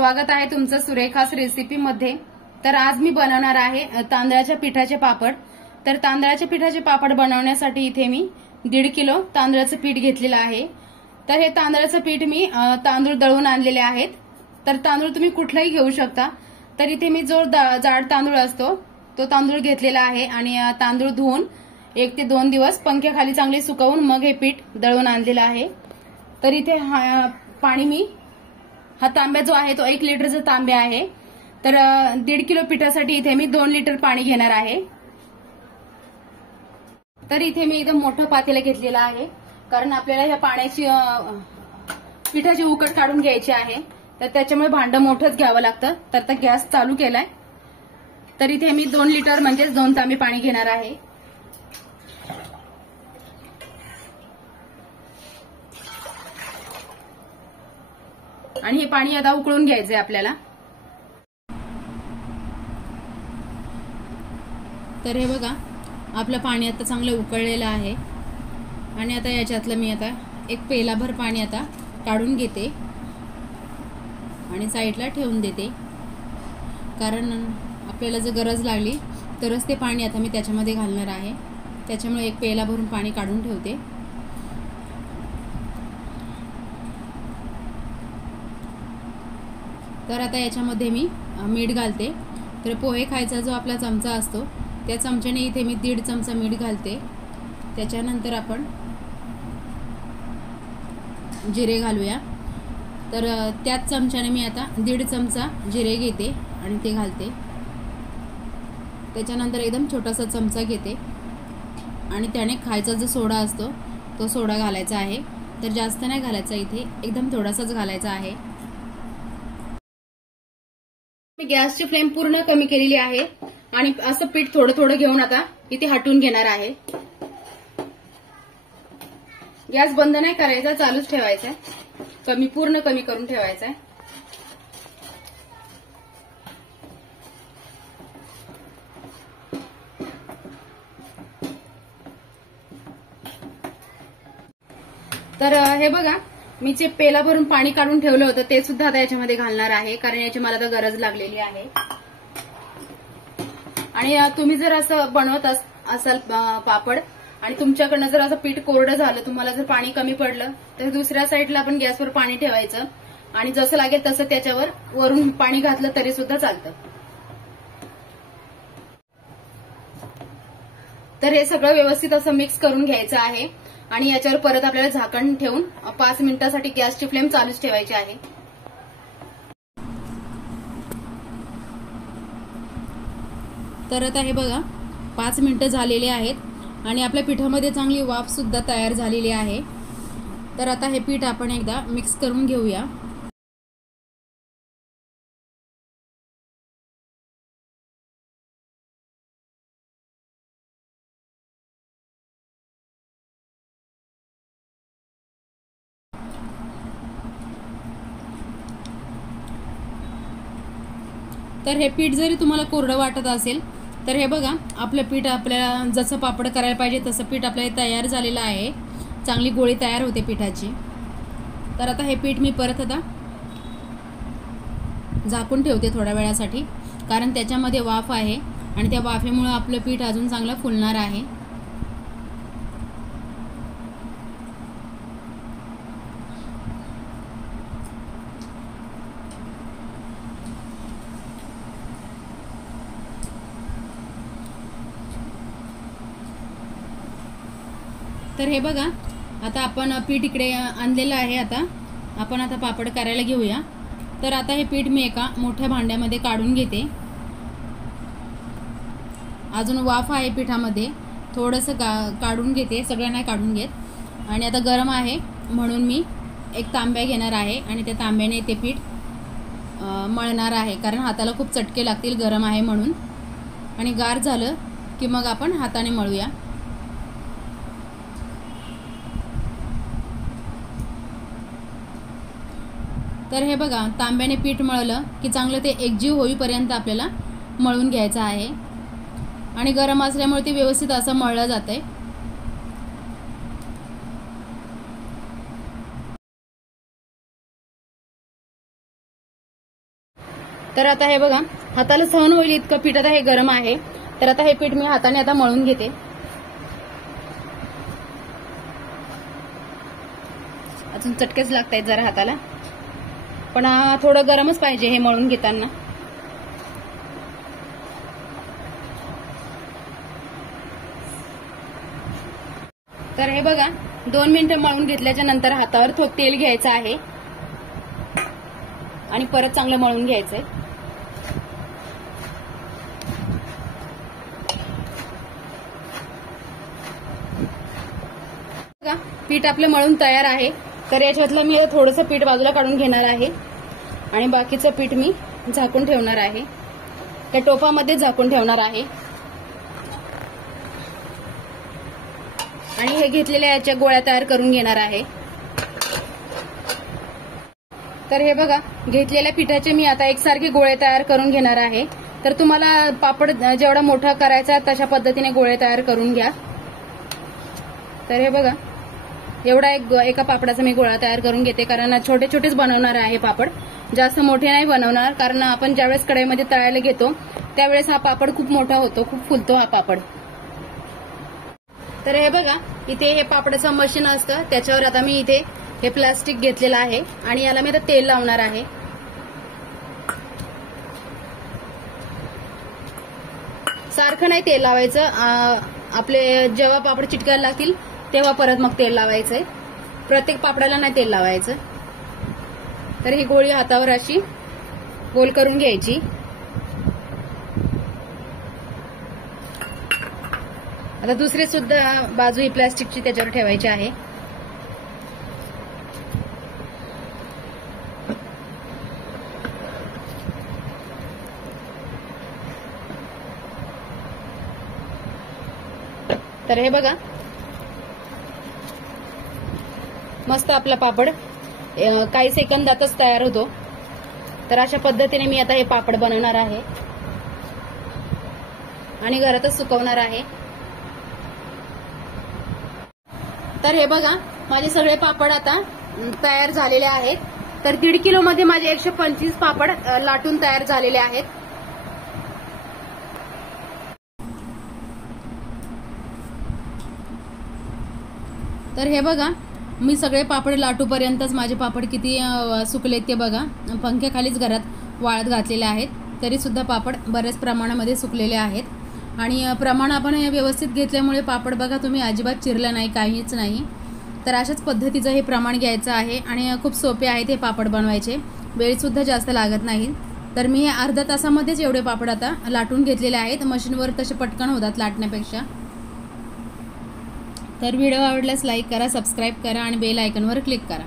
स्वागत आहे तुमचं सुरेखास रेसिपी मध्ये। तर आज मी बनवणार आहे तांदळाच्या पिठाचे पापड। तर तांदळाच्या पिठाचे पापड बनवण्यासाठी इथे मी 1.5 किलो तांदळाचं पीठ घेतलेलं आहे। तर हे तांदळाचं पीठ मी तांदूळ दळून आणलेले आहेत। तर तांदूळ तुम्ही कुठलाही घेऊ शकता। तर इथे मी जो जाड तांदूळ असतो तो तांदूळ घेतलेला आहे आणि तांदूळ धुवून 1 ते 2 दिवस पंख्याखाली चांगले सुकवून मग हे पीठ दळून आणलेलं आहे। तर इथे पाणी मी हा तांब्या जो आहे तो 1 लिटरचा तांब्या आहे। तर 1.5 किलो पिठासाठी इथे मी 2 लिटर पाणी घेणार आहे। तर इथे मी एकदम मोठं पातेलं घेतलेलं आहे, कारण आपल्याला या पाण्याची पिठाची उकड काढून घ्यायची आहे। तर त्याच्यामुळे भांडं मोठंच घ्यावं लागतं। तर आता गॅस चालू केलाय। तर इथे मी 2 लिटर म्हणजे 2 तांबे पाणी घेणार आहे। आणि हे पाणी आता उकळून घ्यायचंय आपल्याला। तर हे बघा, आपलं पाणी आता चांगलं उकळलेलं आहे आणि आता याच्यातलं मी आता एक पेलाभर पाणी आता काढून घेते आणि साईडला ठेवून देते, कारण आपल्याला जर गरज लागली तरच ते पाणी आता मी त्याच्यामध्ये घालणार आहे। त्याच्यामुळे एक पेला भरून पाणी काढून ठेवते। तर आता याच्यामध्ये मी मीठ घालते। तर पोहे खायचा जो आपला चमचा असतो त्या चमच्याने इथे मी 1.5 चमचा मीठ घालते। त्याच्यानंतर आपण जिरे घालूया। तर त्याच चमच्याने मी आता 1.5 चमचा जिरे घेते आणि ते घालते। त्याच्यानंतर एकदम छोटासा चमचा घेते आणि त्याने खायचा जो सोडा असतो तो सोडा घालायचा आहे। तर जास्त नाही घालायचा, इथे एकदम थोडासाच घालायचा आहे। मी गॅसची फ्लेम पूर्ण कमी केलेली आहे आणि असं पीठ थोडं थोडं घेऊन आता इथे हटवून घेणार आहे। गॅस बंद नाही करायचा, चालूच ठेवायचा आहे। पूर्ण कमी करून ठेवायचा आहे। तर हे बघा, मी जे पेला भरून पाणी काढून ठेवलं होतं ते सुद्धा आता याच्यामध्ये घालणार आहे, कारण याची मला आता गरज लागलेली आहे। आणि तुम्ही जर असं बनवत असाल पापड आणि तुमच्याकडनं जर असं पीठ कोरडं झालं, तुम्हाला जर पाणी कमी पडलं, तर दुसऱ्या साईडला आपण गॅसवर पाणी ठेवायचं आणि जसं लागेल तसं त्याच्यावर वरून पाणी घातलं तरी सुद्धा चालतं। तर हे सगळं व्यवस्थित असं मिक्स करून घ्यायचं आहे आणि याच्यावर परत आपल्याला झाकण ठेवून 5 मिनिटांसाठी गॅसची फ्लेम चालूच ठेवायची आहे। तर आता हे बघा, 5 मिनिटं झालेले आहेत आणि आपल्या पिठामध्ये चांगली वाफ सुद्धा तयार झालेली आहे। तर आता हे पीठ आपण एकदा मिक्स करून घेऊया। तर हे पीठ जरी तुम्हाला कोरडं वाटत असेल तर हे बघा, आपलं पीठ आपल्याला जसं पापड करायला पाहिजे तसं पीठ आपल्याला तयार झालेलं आहे। चांगली गोळी तयार होते पिठाची। तर आता हे पीठ मी परत आता झाकून ठेवते थोड्या वेळासाठी, कारण त्याच्यामध्ये वाफ आहे आणि त्या वाफेमुळे आपलं पीठ अजून चांगलं फुलणार आहे। तर हे बघा, आता आपण पीठ इकडे आणलेलं आहे। आता आपण पापड करायला घेऊया। तर आता हे पीठ मी एका मोठ्या भांड्यामध्ये काढून घेते। अजून वाफ आहे पिठामध्ये, थोडंसं काढून घेते, सगळं नाही काढून घेत। आणि आता गरम आहे म्हणून मी एक तांब्या घेणार आहे आणि त्या तांब्याने ते पीठ मळणार आहे, कारण हाताला खूप चटके लागतील, गरम आहे म्हणून। आणि गार झालं की मग आपण हाताने मळूया। तर हे बघा, तांब्याने पीठ मळलं की चांगलं ते एकजीव होईपर्यंत आपल्याला मळून घ्यायचं आहे आणि गरम असल्यामुळे ते व्यवस्थित असं मळलं जातंय। तर आता हे बघा, हाताला सहन होईल इतकं पीठ आता हे गरम आहे. तर आता हे पीठ मी हाताने आता मळून घेते. अजून चटकेच लागतायत जरा हाताला, पण थोडं गरमच पाहिजे हे मळून घेताना. तर हे बघा, 2 मिनिटं मळून घेतल्याच्या नंतर हातावर थोडं तेल घ्यायचं आहे आणि परत चांगलं मळून घ्यायचंय. बघा, पीठ आपलं मळून तयार आहे. तर याच्यातलं मी थोडंसं पीठ बाजूला काढून घेणार आहे आणि बाकीचं पीठ मी झाकून ठेवणार आहे. त्या टोपामध्ये झाकून ठेवणार आहे आणि हे घेतलेल्या याच्या गोळ्या तयार करून घेणार आहे. तर हे बघा, घेतलेल्या पिठाचे मी आता एकसारखे गोळे तयार करून घेणार आहे. तर तुम्हाला पापड जेवढा मोठा करायचा तशा पद्धतीने गोळे तयार करून घ्या. तर हे बघा, एवढा एका पापडाचा मी गोळा तयार करून घेते, कारण छोटे छोटेच बनवणार आहे पापड, जास्त मोठे नाही बनवणार. कारण आपण ज्यावेळेस कढईमध्ये तळायला घेतो त्यावेळेस हा पापड खूप मोठा होतो, खूप फुलतो हा पापड. तर हे बघा, इथे हे पापडाचं मशीन असतं, त्याच्यावर आता मी इथे हे प्लास्टिक घेतलेलं आहे आणि याला मी आता तेल लावणार आहे. सारखं नाही तेल लावायचं, आपले जेव्हा पापड चिटकायला लागतील तेव्हा परत मग तेल लावायचंय. प्रत्येक पापडाला नाही तेल लावायचं. तर ही गोळी हातावर अशी गोल करून घ्यायची. आता दुसरी सुद्धा बाजू ही प्लास्टिकची त्याच्यावर ठेवायची आहे. तर हे बघा, मस्त आपला पापड काही सेकंदातच तयार होतो. तर अशा पद्धतीने मी आता हे पापड बनवणार आहे आणि घरातच सुकवणार आहे. तर हे बघा, माझे सगळे पापड आता तयार झालेले आहेत. तर 1.5 किलो मध्ये माझे 125 पापड लाटून तयार झालेले आहेत. तर हे बघा, मी सगळे पापड लाटूपर्यंतच माझे पापड किती सुकलेत ते बघा. पंख्याखालीच घरात वाळत घातलेले आहेत, तरी सुद्धा पापड बऱ्याच प्रमाणामध्ये सुकलेले आहेत. आणि प्रमाण आपण व्यवस्थित घेतल्यामुळे पापड बघा तुम्ही अजिबात चिरलं नाही, काहीच नाही. तर अशाच पद्धतीचं हे प्रमाण घ्यायचं आहे आणि खूप सोपे आहेत हे पापड बनवायचे, वेळसुद्धा जास्त लागत नाही. तर मी हे अर्ध्या तासामध्येच एवढे पापड आता लाटून घेतलेले आहेत. मशीनवर तसे पटकन होतात लाटण्यापेक्षा. तर व्हिडिओ आवडल्यास लाईक करा, सबस्क्राईब करा आणि बेल आयकॉनवर क्लिक करा.